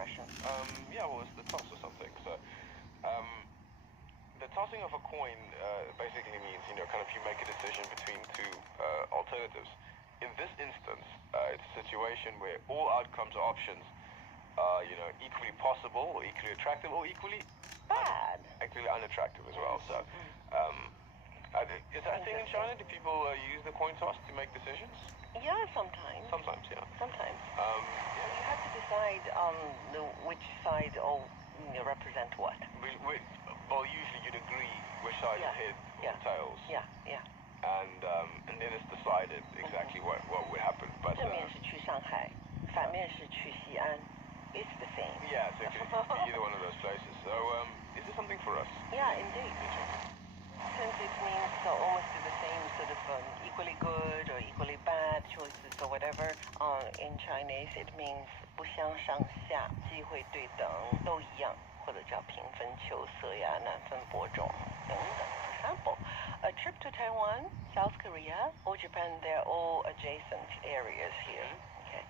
expression? Yeah, well, it's the toss or something. So, the tossing of a coin basically means, kind of you make a decision between two alternatives. In this instance, it's a situation where all outcomes or options are, equally possible or equally attractive or equally bad, actually unattractive as well. So, is that a thing in China? Do people use the coin toss to make decisions? Yeah, sometimes. Sometimes, yeah. Sometimes. Yeah. You have to decide which side represent what. Well, usually you'd agree which side is head or tails. Yeah, yeah. And then it's decided exactly what would happen. But 正面是去上海，反面是去西安。It's the same. Yeah, so it could be either one of those places. So, is this something for us? Yeah, indeed. Since it means almost the same sort of equally good or equally bad choices or whatever, in Chinese it means 不相上下，机会对等，都一样，或者叫平分秋色呀，难分伯仲等等。Example, a trip to Taiwan, South Korea, or Japan, they're all adjacent areas here. Okay.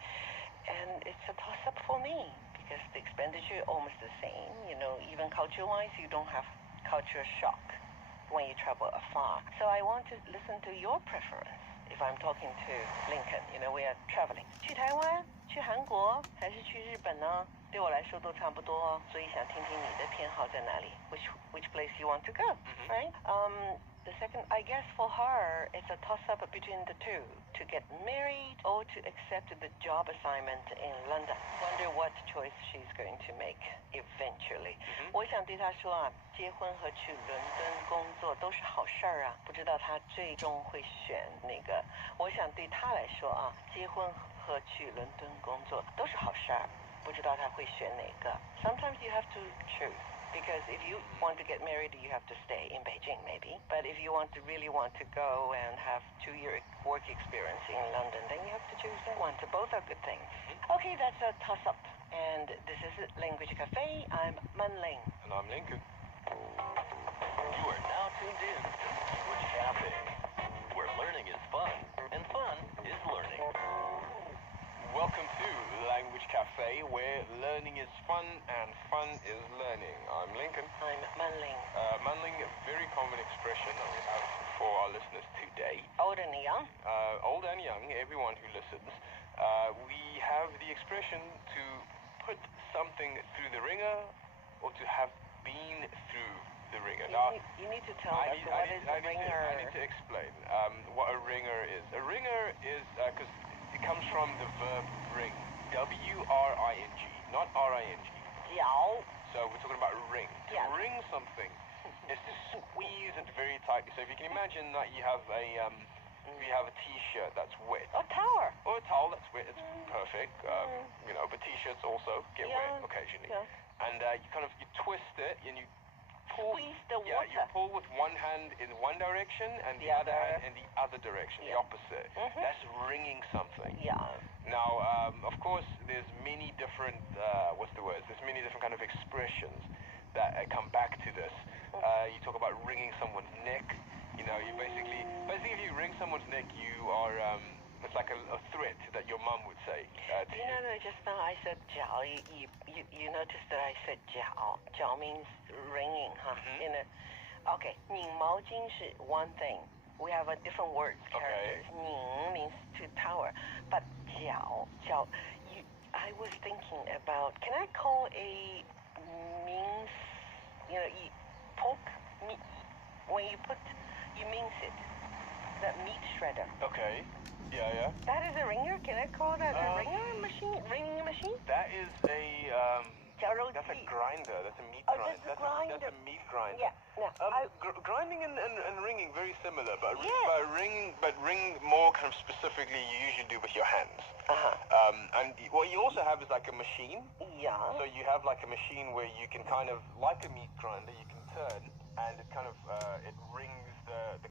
And it's a toss-up for me because the expenditure is almost the same. Even culture-wise, you don't have culture shock when you travel afar. So I want to listen to your preference. If I'm talking to Lincoln, we are traveling. 去台湾、去韩国还是去日本呢？对我来说都差不多，所以想听听你的偏好在哪里。Which place you want to go, right? The second, I guess for her, it's a toss-up between the two, to get married or to accept the job assignment in London. Wonder what choice she's going to make eventually. 我想对她说啊，结婚和去伦敦工作都是好事儿啊，不知道她最终会选哪个。我想对她来说啊，结婚和去伦敦工作都是好事儿，不知道她会选哪个。Sometimes you have to choose. Because if you want to get married, you have to stay in Beijing, maybe. But if you really want to go and have 2-year work experience in London, then you have to choose that one. So both are good things. Okay, that's a toss-up. And this is Language Cafe. I'm Manling. And I'm Lincoln. You are now tuned in to Language Cafe, where learning is fun, and fun is learning. Welcome to Language Cafe, where learning is fun and fun is learning. I'm Lincoln. I'm Manling. Manling, a very common expression that we have for our listeners today. Old and young. Old and young, everyone who listens. We have the expression to put something through the ringer or to have been through the ringer. You need to tell us what is a ringer. I need to explain what a ringer is. A ringer is, because it comes from the verb ring. W-R-I-N-G, not R-I-N-G. 脚. So we're talking about ring. To Yeah. ring something is to squeeze it very tightly. So if you can imagine that you have a t-shirt that's wet. A towel. Or a towel that's wet, it's perfect. But t-shirts also get wet occasionally. Yeah. And you twist it and you pull. Squeeze the water. Yeah, you pull with one hand in one direction and the other hand in the other direction, the opposite. That's ringing something. Yeah. Now, of course, there's many different, There's many different kind of expressions that come back to this. You talk about wringing someone's neck. You basically, if you wring someone's neck, you are, it's like a threat that your mum would say to you. No, just now I said 脚. You noticed that I said 脚. 脚 means ringing, huh? Okay, 拧毛巾是 one thing. We have a different words, characters. 拧 means to tower. But 脚, I was thinking about, can I call a means, pork meat, when you mince it, that meat shredder. Okay. Yeah. That is a ringer? Can I call that a ringer machine? Ringing machine? That is that's a grinder. That's a meat grinder. That's a grinder. That's a meat grinder. Yeah. Grinding and ringing very similar, but ring more kind of specifically you usually do with your hands. And what you also have is like a machine. Yeah. So you have like a machine where you can kind of, like a meat grinder, you can turn and it kind of it rings the